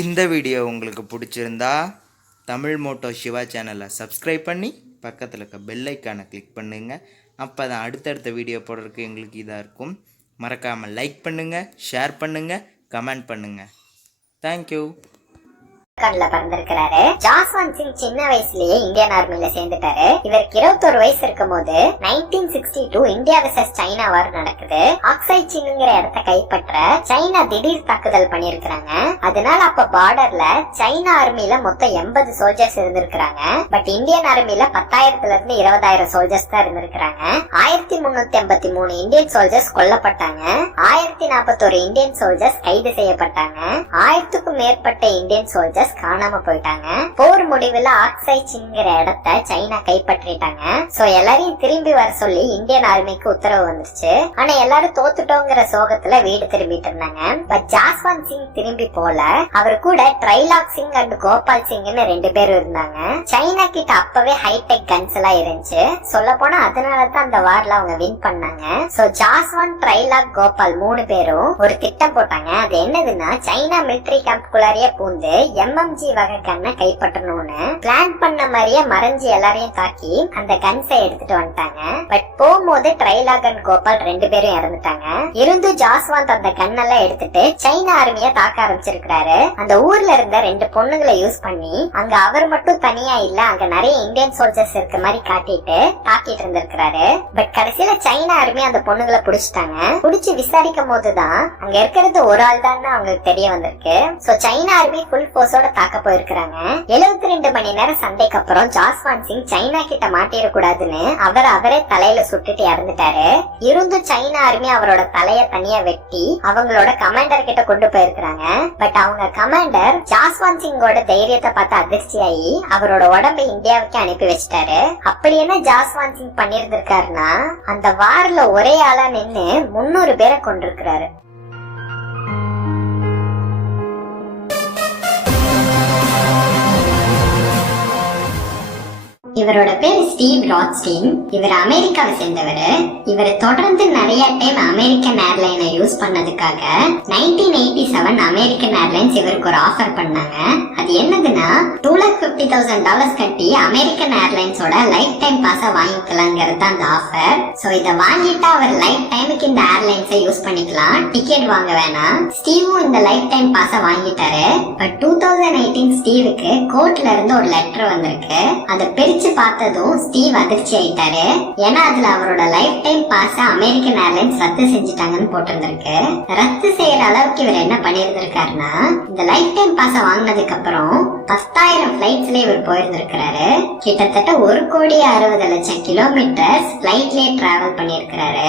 இந்த வீடியோ உங்களுக்கு பிடிச்சிருந்தா தமிழ் மோட்டோ சிவா சேனலை சப்ஸ்கிரைப் பண்ணி பக்கத்தில் இருக்க பெல் ஐக்கானை கிளிக் பண்ணுங்கள். அப்போ தான் அடுத்தடுத்த வீடியோ போடுறதுக்கு எங்களுக்கு இதாக இருக்கும். மறக்காமல் லைக் பண்ணுங்கள், ஷேர் பண்ணுங்கள், கமெண்ட் பண்ணுங்கள். தேங்க்யூ. பிறந்திருக்கிறாரு. ஜாஸ்வந்த் சிங் சின்ன வயசுலயே இந்தியன் ஆர்மில சேர்ந்துட்டாரு. இவருக்கு 21 வயசு இருக்கும் போது 1962 இந்தியா வெர்சஸ் சைனா வார் நடக்குது. ஆக்சை சின்ங்கிற இடத்தை கைப்பற்ற சைனா திடீர் தாக்குதல் பண்ணிருக்காங்க. அதனால அப்ப பார்டர்ல சைனா ஆர்மில மொத்தம் 80 சோல்ஜர்ஸ் இருந்திருக்காங்க. பட் இந்தியன் ஆர்மில 10,000ல இருந்து 20,000 சோல்ஜர்ஸ் தான் இருந்திருக்காங்க. 1383 இந்தியன் சோல்ஜர்ஸ் கொல்லப்பட்டாங்க. 1041 இந்தியன் சோல்ஜர்ஸ் கைது செய்யப்பட்டாங்க. 1000க்கும் மேற்பட்ட இந்தியன் சோல்ஜர்ஸ் காணாம போயிட்டாங்க. போர் முடிவுல ஆக்சை சின்ங்கிற இடத்தை சைனா கைப்பற்றிட்டாங்க. சோ எல்லாரையும் திரும்பி வர சொல்லி இந்தியன் ஆர்மிக்கு உத்தரவு வந்துருச்சு. ஆனா எல்லாரும் தோத்துட்டோங்கிற சோகத்துல வீடு திரும்பிட்டு இருந்தாங்க. பட் ஜாஸ்வந்த் சிங் திரும்பி போல. அவர் கூட ட்ரைலாக் சிங் அண்ட் கோபால் சிங்னு 2 பேரும் இருந்தாங்க. சைனா கிட்ட அப்பவே ஹைடெக் கன்ஸ் எல்லாம் இருந்துச்சு. சொல்ல போனா அதனாலதான் அந்த வார்ல அவங்க வின் பண்ணாங்க. சோ ஜாஸ்வந்த், ட்ரைலாக், கோபால் 3 பேரும் ஒரு திட்டம் போட்டாங்க. அது என்னதுன்னா, சைனா மிலிட்டரி கேம்ப்குள்ளாரியே பூந்து எம்எம்ஜி வகை கன்னை கைப்பற்றணும்னு பிளான் பண்ண மாதிரியே மறைஞ்சு எல்லாரையும் தாக்கி அந்த கன்ஸை எடுத்துட்டு வந்துட்டாங்க. பட் போகும்போது ட்ரைலாக் அண்ட் கோபால் 2 பேரும் இறந்துட்டாங்க. இருந்து ஜாஸ்வந்த் அந்த கன்னெல்லாம் எடுத்துட்டு சைனா ஆர்மிய தாக்க ஆரம்பிச்சிருக்காரு. அந்த ஊர்ல இருந்த 2 பொண்ணுங்களை யூஸ் பண்ணி அங்க அவர் மட்டும் தனியா இல்ல, அங்க நிறைய இந்தியன் சோல்ஜர்ஸ் இருக்க மாதிரி காட்டிட்டு தாக்கிட்டு இருந்திருக்காரு. பட் கடைசியில சைனா ஆர்மி அந்த பொண்ணுங்களை புடிச்சிட்டாங்க. புடிச்சு விசாரிக்கும் போதுதான் அங்க இருக்கிறது ஒரு ஆள் தான் அவங்களுக்கு தெரிய வந்திருக்கு. சோ சைனா ஆர்மி ஃபுல் போர்ஸோட தாக்க போயிருக்காங்க. 72 மணி நேரம் சண்டைக்கு அப்புறம் ஜாஸ்வந்த் சிங் சைனா கிட்ட மாட்டிட கூடாதுன்னு அவரே தலையில சுட்டுட்டு இறந்துட்டாரு. இருந்து சைனா ஆர்மி அவரோட தலைய தனியா வெட்டி அவங்களோட கமாண்டர் கிட்ட கொண்டு போயிருக்காங்க. பட் அவங்க கமாண்டர் ஜாஸ்வந்த் சிங்கோட தைரியத்தை பார்த்து அதிர்ச்சியாகி அவரோட உடம்பை இந்தியாவுக்கு அனுப்பி வச்சிட்டாரு. அப்படி என்ன ஜாஸ்வந்த் சிங் பண்ணிருந்திருக்காருன்னா, அந்த வார்ல ஒரே ஆளா நின்னு 300 பேரை கொண்டிருக்கிறாரு. இவரோட பேர் ஸ்டீவ் ராத்ஸ்டீன். இவர் அமெரிக்காவை சேர்ந்தவர். இவர் தொடர்ந்து நிறைய டைம் அமெரிக்கன் ஏர்லைனை யூஸ் பண்ணதுக்காக 1987 அமெரிக்கன் ஏர்லைன்ஸ் இவருக்கு ஒரு ஆஃபர் பண்ணாங்க. அது என்னதுன்னா, $250,000 கட்டி அமெரிக்கன் ஏர்லைன்ஸோட லைஃப் டைம் பாஸ வாங்கிக்கலாங்கிறது அந்த ஆஃபர். சோ இத வாங்கிட்டா அவர் லைஃப் டைமுக்கு இந்த ஏர்லைன்ஸை யூஸ் பண்ணிக்கலாம், டிக்கெட் வாங்க வேணாம். ஸ்டீவும் இந்த லைஃப் டைம் பாஸ வாங்கிட்டாரு. பட் 2018 ஸ்டீவுக்கு கோர்ட்ல இருந்து ஒரு லெட்டர் வந்திருக்கு. அதை பிரிச்சு பார்த்ததும் ஸ்டீவ் அதிர்ச்சி ஆயிட்டாரு. ஏன்னா அதுல அவரோட லைஃப் டைம் பாஸ அமெரிக்கன் ஏர்லைன்ஸ் ரத்து செஞ்சுட்டாங்கன்னு போட்டிருந்திருக்கு. ரத்து செய்யற அளவுக்கு இவர் என்ன பண்ணிருந்திருக்காருன்னா, இந்த லைஃப் டைம் பாஸ வாங்கினதுக்கு அப்புறம் 10,000 பிளைட்ஸ்ல இவர் போயிருந்திருக்காரு. கிட்டத்தட்ட 1,60,00,000 கிலோமீட்டர் பிளைட்லயே டிராவல் பண்ணிருக்காரு.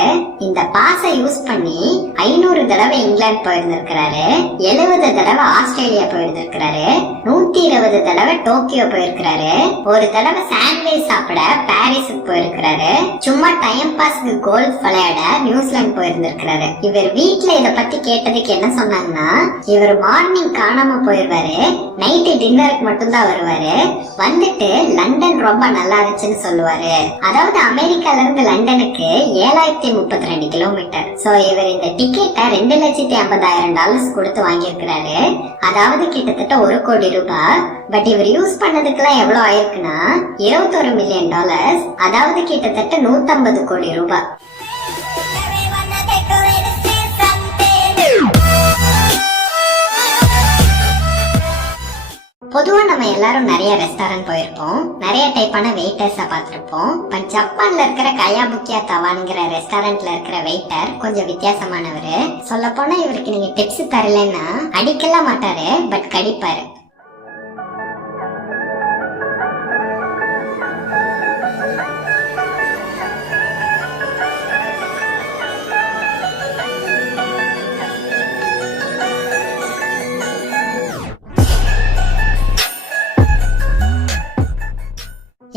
இந்த பாஸ யூஸ் பண்ணி 500 தடவை இங்கிலாந்து போயிருந்திருக்காரு, 70 தடவை ஆஸ்திரேலியா போயிருந்திருக்காரு, 120 தடவை டோக்கியோ போயிருக்காரு, ஒரு தடவை சாண்ட்விச் சாப்பிட பாரிஸுக்கு போயிருக்காரு, சும்மா டைம் பாஸ்க்கு கோல்ஃப் விளையாட நியூசிலாந்து போயிருந்திருக்காரு. இவர் வீட்டுல இத பத்தி கேட்டதுக்கு என்ன சொன்னாங்கன்னா, இவர் மார்னிங் காணாம போயிருவாரு, நைட்டு டின்னருக்கு மட்டும் தான் வருவாரு, வந்துட்டு லண்டன் ரொம்ப நல்லா இருந்துச்சுன்னு சொல்லுவாரு. அதாவது அமெரிக்கால இருந்து லண்டனுக்கு 7,032 கிலோமீட்டர். சோ இவர் இந்த டிக்கெட்டை $2,50,000 கொடுத்து வாங்கியிருக்கிறாரு. அதாவது கிட்டத்தட்ட 1 கோடி ரூபாய். பட் இவர் யூஸ் பண்ணதுக்குலாம் எவ்வளவு ஆயிருக்குன்னா, $21 மில்லியன், அதாவது கிட்டத்தட்ட 150 கோடி ரூபாய். பொதுவா நம்ம எல்லாரும் நிறைய ரெஸ்டாரண்ட் போயிருப்போம், நிறைய டைப்பான வெயிட்டர்ஸ பார்த்திருப்போம். பட் ஜப்பான்ல இருக்கிற கயாபுக்கியா தவான்ங்கிற ரெஸ்டாரண்ட்ல இருக்கிற வெயிட்டர் கொஞ்சம் வித்தியாசமானவரு. சொல்ல போனா இவருக்கு நீங்க டிப்ஸ் தரலன்னா அடிக்கலாம் மாட்டாரு, பட் கடிப்பாரு.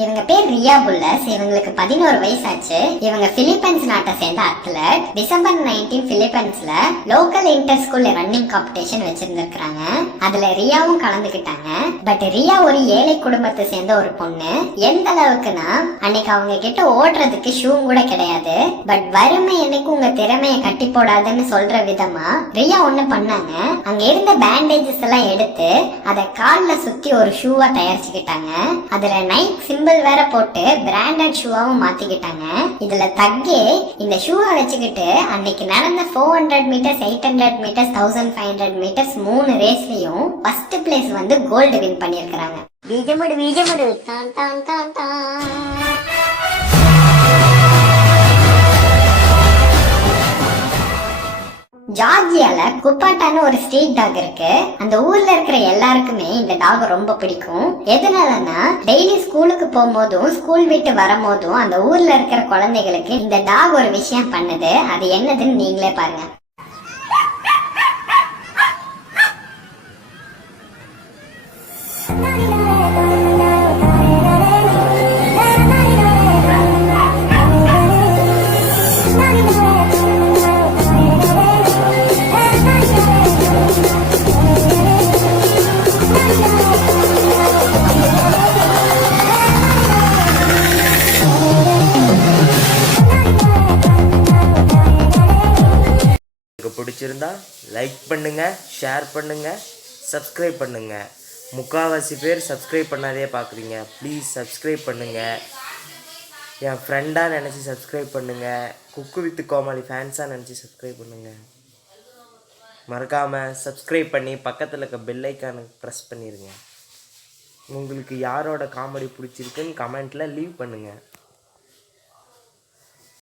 இவங்க பேர் ரியா புல்லஸ். இவங்களுக்கு 11 வயசாச்சு. இவங்க பிலிப்பைன்ஸ் நாட்டை சேர்ந்த அத்லட். டிசம்பர் 19 பிலிப்பைன்ஸ்ல local inter school running competition வச்சிருந்திருக்காங்க. அதுல ரியாவும் கலந்துக்கிட்டாங்க. பட் ரியா ஒரு ஏழை குடும்பத்தை சேர்ந்த ஒரு பொண்ணு. எந்த அளவுக்குன்னா அன்னைக்கு அவங்க கிட்ட ஓடுறதுக்கு ஷூ கூட கிடையாது. பட் வறுமை என்னைக்கு உங்க திறமைய கட்டி போடாதுன்னு சொல்ற விதமா ரியா ஒண்ணு பண்ணாங்க. அங்க இருந்த பேண்டேஜஸ் எல்லாம் எடுத்து அதை கால்ல சுத்தி ஒரு ஷூவா தயாரிச்சுக்கிட்டாங்க. அதுல நைக் சிம்பிள் வேற போட்டு பிராண்டட் ஷூவாவும் மாத்திக்கிட்டாங்க. இதுல தக்கே இந்த ஷூவை வச்சுக்கிட்டு அன்னைக்கு நடந்த 400 மீட்டர்ஸ், 800 மீட்டர்ஸ், 1500 மீட்டர்ஸ் 3 ரேஸ்லயும் ஃபர்ஸ்ட் பிளேஸ் வந்து கோல்டு வின் பண்ணிருக்காங்க. பீஜமுடு டான் டான் டான் டான். ஜார்ஜியால குப்பாட்டான்னு ஒரு ஸ்ட்ரீட் டாக் இருக்கு. அந்த ஊர்ல இருக்கிற எல்லாருக்குமே இந்த டாக் ரொம்ப பிடிக்கும். எதனாலன்னா டெய்லி ஸ்கூலுக்கு போகும்போதும் ஸ்கூல் விட்டு வரும்போதும் அந்த ஊர்ல இருக்கிற குழந்தைகளுக்கு இந்த டாக் ஒரு விஷயம் பண்ணுது. அது என்னதுன்னு நீங்களே பாருங்க. பிடிச்சிருந்தா லைக் பண்ணுங்க, ஷேர் பண்ணுங்க, சப்ஸ்கிரைப் பண்ணுங்க. முக்கால்வாசி பேர் சப்ஸ்கிரைப் பண்ணாதே பார்க்குறீங்க. ப்ளீஸ் சப்ஸ்கிரைப் பண்ணுங்க. என் ஃப்ரெண்டாக நினச்சி சப்ஸ்கிரைப் பண்ணுங்க. குக்கு வித் கோமாளி ஃபேன்ஸாக நினச்சி சப்ஸ்கிரைப் பண்ணுங்க. மறக்காமல் சப்ஸ்கிரைப் பண்ணி பக்கத்தில் இருக்க பெல் ஐக்கானுக்கு ப்ரெஸ் பண்ணிடுங்க. உங்களுக்கு யாரோட காமெடி பிடிச்சிருக்குன்னு கமெண்ட்டில் லீவ் பண்ணுங்கள்.